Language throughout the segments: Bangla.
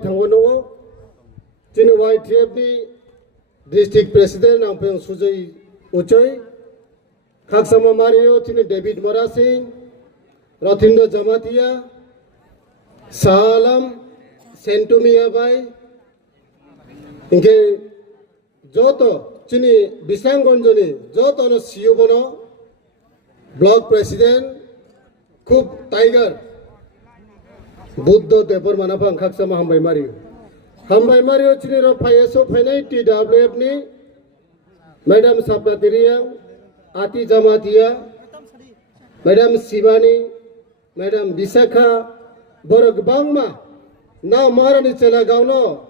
Tangwano, Chini YTF ni District President Ampeng Sujai Uchoi, Kaksama Mario, Chini David Morasi, Rothindo Jamatia, Salam, Sentumia Bai, Inge Joto, Chini Bisangonjoni, Joto no Siubono, Block President, Kup Tiger, Buddha Depor Manapang Kaksama Hambai Mario Chini ro Payeso Penai TWF ni Madam Sapatiria, Ati Jamatia, Madam Sivani, Madam Bisakha, Borok Bangma, now Marani Chelagauno,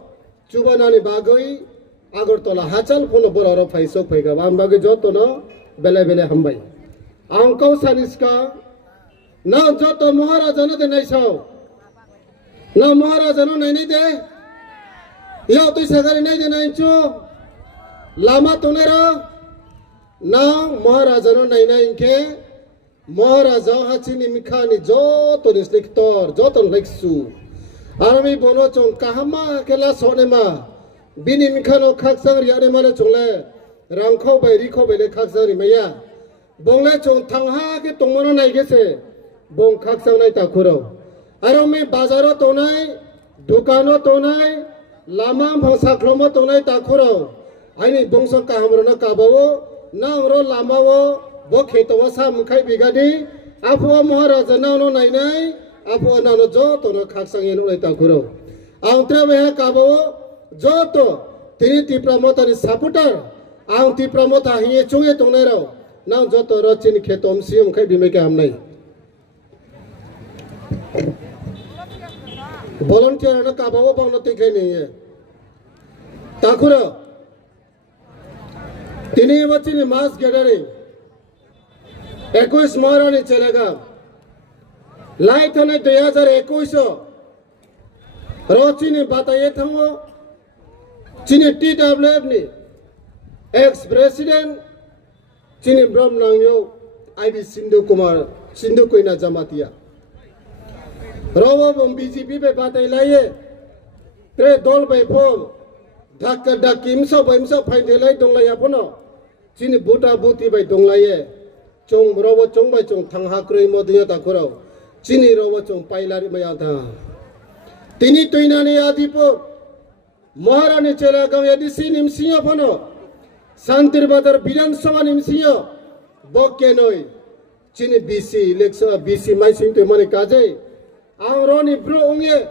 Chubanani Bagoi, Agortola Hachal, Puno Bororo Paiso Pega, Bambagi Jotono, Bele Bele Hambai. Uncle Saniska, now Joto Maharaja the Naisao. Now Maharaja no Nani. Yo tu sagari nahi dena incho lama tonera na Maharaja no nahi na inke Maharaja hachini mikhani jo to nisliktor jo to leksu arami bono chong kahama kela sonema bini mikhano khaksang riare male chongle rangkho bai rikho bai le khaksang rimaya bongle chong thangha ke tongmono nahi gese bong khaksang nai takuro arami bazaro tonai dukano tonai Lama bangsa kromo tonai takuro, aini bangsa kahamro na kabawo, na oro lama wo, bo kheto sa mukai bigadi, apo Maharaja na no nai nai, apo na no jo to no khaksang eno nai takuro. Ang trawe kabawo, jo to tini ti pramota ni supporter, ang ti pramota hiye chunge tonai ro, na jo to ro chin khetom si mukai bimeke ham nai. Volunteer na kabawo bang no tikai nahi Takura Tini wachini mass gathering 21 Maharani chalega Light hane 2021 Rochini bataye thango Chini TWF ni ex-president Chini Brahmanangyo IB Sindhu Kumar Sindhu Koina Jamatia Rawa bom BJP pe batai laye Tre dol bai pom Dhaka dhaki imsa phain delai donglaya pono Chini buta buti bai donglaye Chong rawa chong bai chong thangha kroi modiya takuro Chini rawa chong pailari maya tha Tini toinani adipo Maharani Chelagau yadi sin imsiya pono Santir Badar Bidan Sawan imsiya Bokke noi Chini BC election BC mai sing to mane kaje Ang roni bro ongye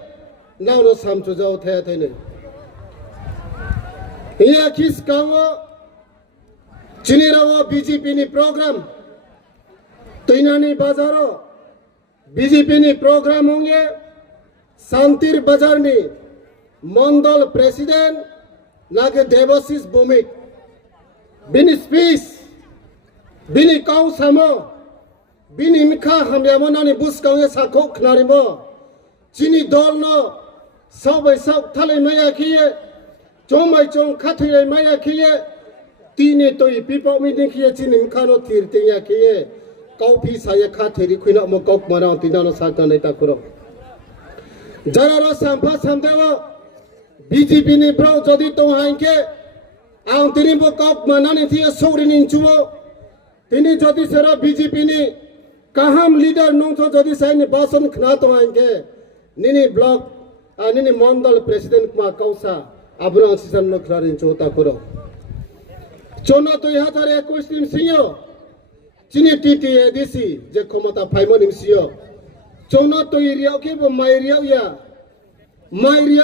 Now no samcho jao thaya thayne Iya kis kawo Chini rawo BJP ni program Toinani bazaro BJP ni program ongye Santir Bazar ni Mondal President Nage Devasis Bhumik Bini Space Bini Kau Samo Bini Mikha Hamyamonani Buskauye Sakok Narimo Chini Dolno Sabai Sak Tale Maya Kiye Chomai Chom Katire Maya Kiye Tine Toi People Meeting Kiye Chini Mikano Tirtinya Kiye Kaupi Saya Katiri Quina Mokok Mara Tinano Sakane Takuro Jarara Sampa Samdewa BJP ni Bro Jodi Tong Hanke Ang Tini Mokok Manani Tia Sorin Chuo Tini Jodi Sera BJP ni Kaham leader nongso jodi sai ni bason khna to hanke nini block nini mondal president ma kausa abra season no khrarin chota kuro chona 2021 nim siyo chini TTADC je khomata phaimon nim siyo chona to iriao ke bo mai riao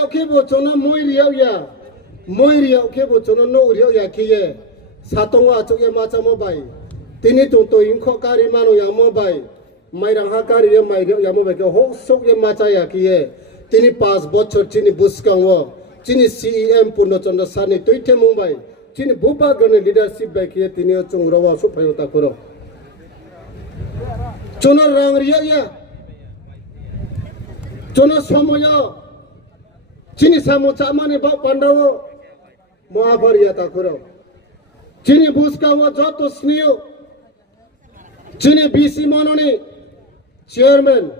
ke bo chona moi riao ke bo chona no riao ya kiye satongwa chokye ma chamo bai Tini to inko kari mano yamo bai Mairang hakari ya mairang yamo bai Ho sok ya macaya kiye Tini pas bochor chini buskang wo Chini CEM puno chonda sani Toite mumbai Chini bupa gane leadership bai kiye Tini o chung rawa supayo takuro Chona rang riya ya Chona somo ya Chini samo chamani bak pandawo Mohabar ya takuro Chini buskang wo joto sniyo Chini BC Manoni Chairman,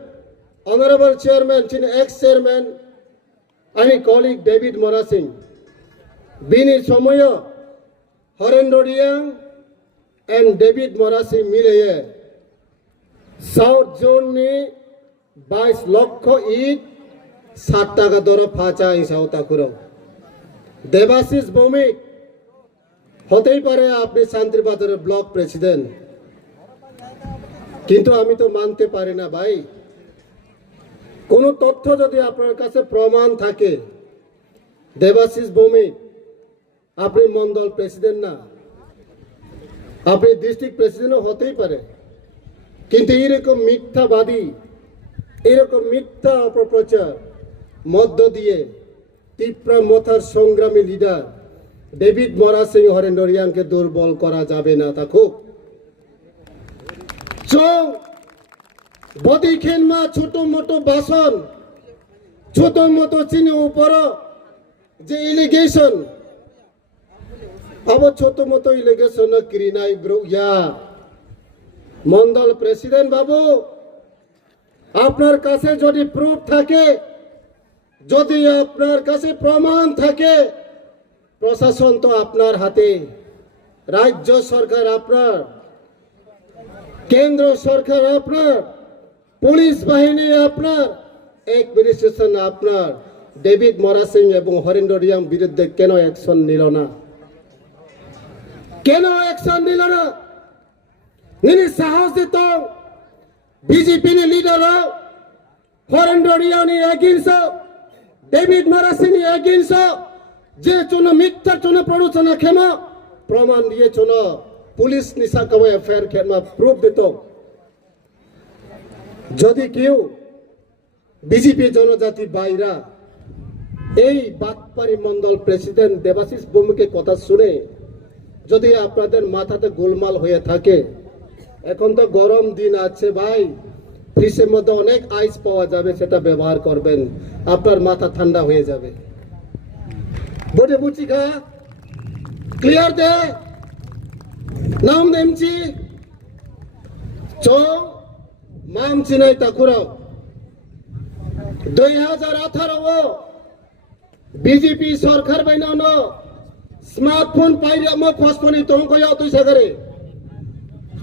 Honorable Chairman, Chini ex-Chairman, Ani colleague David Morasing, Bini Somoyo, Horendo Riang, and David Morasing Mileye, South Zone ni 22 লক্ষ ইট 7 টাকা দরে ফাঁচা ইসাউতা করো দেবাশিস ভৌমিক হতেই পারে আপনি শান্তিবাজারের ব্লক প্রেসিডেন্ট কিন্তু আমি তো মানতে পারি না ভাই কোন তথ্য যদি আপনার কাছে প্রমাণ থাকে দেবাশিস ভৌমিক আপনি মন্ডল প্রেসিডেন্ট না আপনি ডিস্ট্রিক্ট প্রেসিডেন্টও হতেই পারে কিন্তু এরকম মিথ্যাবাদী এরকম মিথ্যা অপপ্রচার মধ্য দিয়ে তীব্র মথার সংগ্রামী লিডার ডেভিড মরাসিং হরেন্দ্র রিয়াংকে দুর্বল করা যাবে না থাকুক বডি খেলমা ছোট মোটো বাসন ছোট মোটো চিনি উপর যে ইলিগেশন আবার ছোট মোটো ইলিগেশন ক্রিনাই ব্রো ইয়া মন্ডল প্রেসিডেন্ট বাবু আপনার কাছে যদি প্রুফ থাকে যদি আপনার কাছে প্রমাণ থাকে প্রশাসন তো আপনার হাতে রাজ্য সরকার আপনার কেন্দ্র সরকার আপনার পুলিশ বাহিনী আপনার অ্যাডমিনিস্ট্রেশন আপনার ডেভিড মরাসিং এবং হরেন্দ্র রিয়াং বিরুদ্ধে কেন অ্যাকশন নিল না কেন অ্যাকশন নিল না নিনি সাহস দিত বিজেপি নি লিডার হরেন্দ্র রিয়াং নি এগেইনস্ট ডেভিড মরাসিং নি এগেইনস্ট যে চুন মিথ্যা চুন প্ররোচনা ক্ষমা প্রমাণ দিয়ে চুন পুলিশ নিশা কবে এফআইআর ক্ষমা প্রুফ দিত যদি কেউ বিজেপি জনজাতি বাইরা এই বাতপারি মন্ডল প্রেসিডেন্ট দেবাশিস ভৌমিকের কথা শুনে যদি আপনাদের মাথাতে গোলমাল হয়ে থাকে এখন তো গরম দিন আছে ভাই ফ্রিজের মধ্যে অনেক আইস পাওয়া যাবে সেটা ব্যবহার করবেন আপনার মাথা ঠান্ডা হয়ে যাবে বডে বুচিকা ক্লিয়ার দে নাম নেমছি চ মাম চিনাই তাকুরাও 2018 বিজেপি সরকার বাইনানো স্মার্টফোন পাইরে মো ফসফনি তো কয়া তুই সাগরে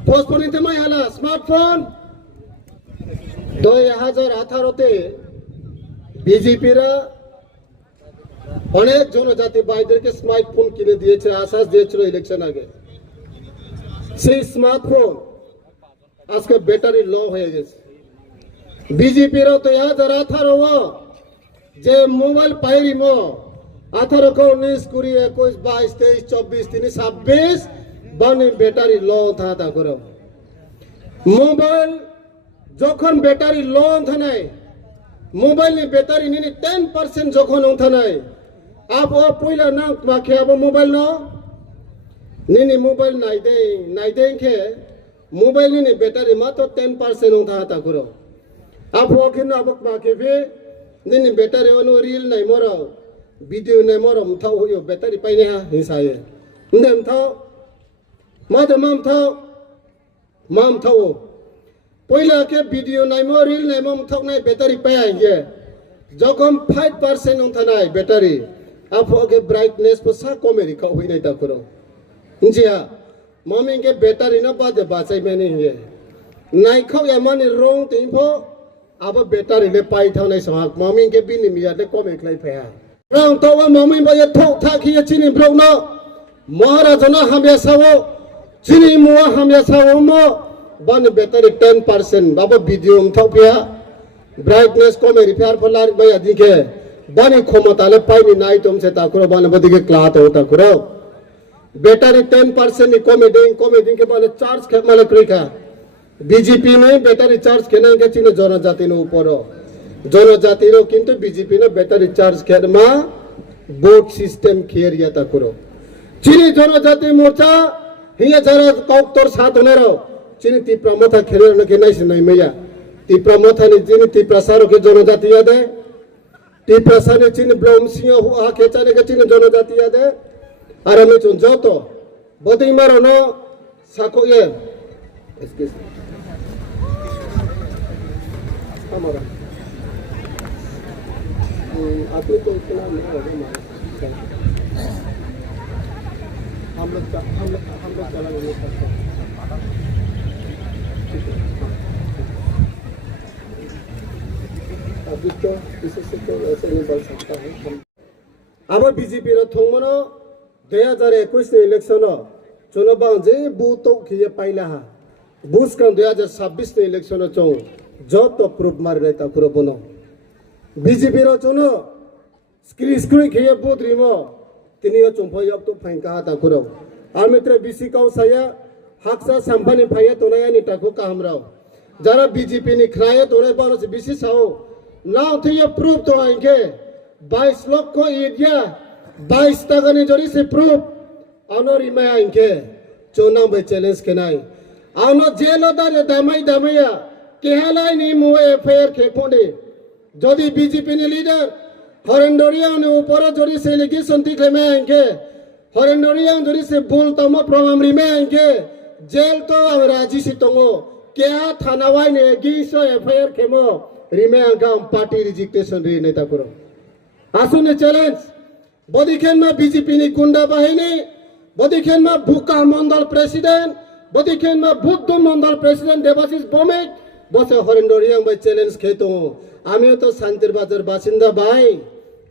ফসফনি তে মাই হালা স্মার্টফোন 2018 তে বিজেপিরা অনেক জনজাতি ভাইদেরকে স্মার্টফোন কিনে দিয়েছে আশ্বাস দিয়েছিল ইলেকশন আগে সেই স্মার্টফোন আজকে ব্যাটারি লো হয়ে গেছে বিজেপির 2018 যে মোবাইল পাইরি মো 18 19 20 21 22 23 24 26 বানি ব্যাটারি লো থাকা করো মোবাইল যখন ব্যাটারি লো থানায় মোবাইল নি ব্যাটারি নিনি 10% যখন থানায় আপ পয়লা না মাখে আব মোবাইল ন নিনি মোবাইল নাই দে কে মোবাইল নি ব্যাটারি মাত্র 10% থাকা করো আপ ওখিন আবক মাখে ভে নিনি ব্যাটারি অন রিল নাই মরো ভিডিও নাই মরো মথাও হইও ব্যাটারি পাইনে হা হিসায়ে নেম থাও মাদে মাম থাও পয়লা কে ভিডিও নাই মো রিল নাই মম থাও নাই ব্যাটারি পাই গে যখন 5% থানায় ব্যাটারি আপ ওকে ব্রাইটনেস পসা কমেরি কা হই নাই তা করো জিয়া মমি কে ব্যাটারি না বাদে বাঁচাই মেনে গে নাই খাও এমানি রং তিনফো আবার ব্যাটারি লে পাই থাও নাই সমাক মমি কে বিনি মিয়া দে কমে ক্লাই ফায়া রং তো মমি বায়ে থো থাকি চিনি ব্রো না মহারাজনা হামিয়া সাও চিনি মুয়া হামিয়া সাও মো বান ব্যাটারি 10% বাবা ভিডিও মথাও পিয়া ব্রাইটনেস কমে রিপেয়ার ফলার বায়া দিকে বানি ক্ষমতা লে পাইনি নাই তোমসে তা করো বান বদিকে ক্লাত होता करो बैटरी 10% ni कमे दिन के बाने चार्ज खे माले क्रिका बीजेपी में बैटरी चार्ज केना के चिनो जनजाति न ऊपर जनजाति रो किंतु बीजेपी ने बैटरी चार्ज खेमा बोर्ड सिस्टम खेर याता करो चिनी जनजाति मोर्चा हिया जरा कौक्तर साथ होने रो चिनी ती प्रमथा खेर न के नाइस नै मैया ती प्रमथा नि चिनी ती प्रसारो के जनजाति याद है ती प्रसार ने चिनी ब्लमसिंह हुआ खेचाने के चिनी जनजाति याद है আর আমি চুন যত বদি মারো ন সাকো এ এক্সকিউজ আপনি তো इतना नहीं होगा हम लोग चला नहीं सकते अभी तो किसी से तो ऐसे नहीं बोल सकता है अब बीजेपी रो थोंमनो 2021 इलेक्शन चुनाव जे बूथ तो किए पाइला हा बुश का 2026 इलेक्शन चो जो तो प्रूफ मार रहता पूरा बनो बीजेपी रो चुनो स्क्री किए बूथ रिमो तिनियो चुंफय अब तो फैंका था कुरो और मित्र बीसी का साया हक्सा संभानी फाया तो नया नि टाको काम राव जरा बीजेपी नि खराये तो रे बारो से बीसी साओ ना थे ये प्रूफ तो आएंगे 22 लाख को एरिया 22 तक ने जोरी से प्रूफ अनोरी में आएंगे चुनाव में चैलेंज के नाई आनो जेलो दारे दामैया केहलाई नि मुए एफआईआर खेपोने जदि बीजेपी ने लीडर हरेंडोरिया ने ऊपर जोरी से एलिगेशन दिखे में आएंगे हरेंडोरिया जोरी से बोल तमो प्रमाण में आएंगे जेल तो राजी से तंगो क्या थाना वाई ने गिसो एफआईआर खेमो रिमे आंगाम पार्टी रिजिक्टेशन री नेता करो आसु ने चैलेंज बदिखेन में बीजेपी ने गुंडा बाहिनी बदिखेन में भूका मंडल प्रेसिडेंट बदिखेन में बुद्ध मंडल प्रेसिडेंट देवाशीष भौमिक बसे हरेंडोरिया में चैलेंज खेतो आमियो तो शांतिर बाजार बासिंदा भाई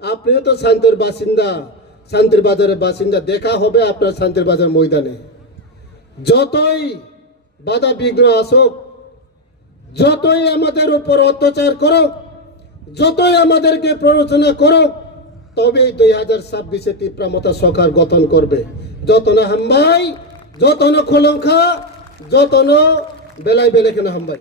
आपनिও तो शांतिर बाजारेर बासिंदा देखा होबे आपनार शांतिर बाजार मयदाने যতই বাধা বিঘ্ন আসুক যতই আমাদের উপর অত্যাচার করুক যতই আমাদেরকে প্ররোচনা করুক তবে 2026 তীব্রমতা সরকার গঠন করবে যত না হামবাই যত না খোলঙ্খা যত না বেলায় বেলে কেন হামবাই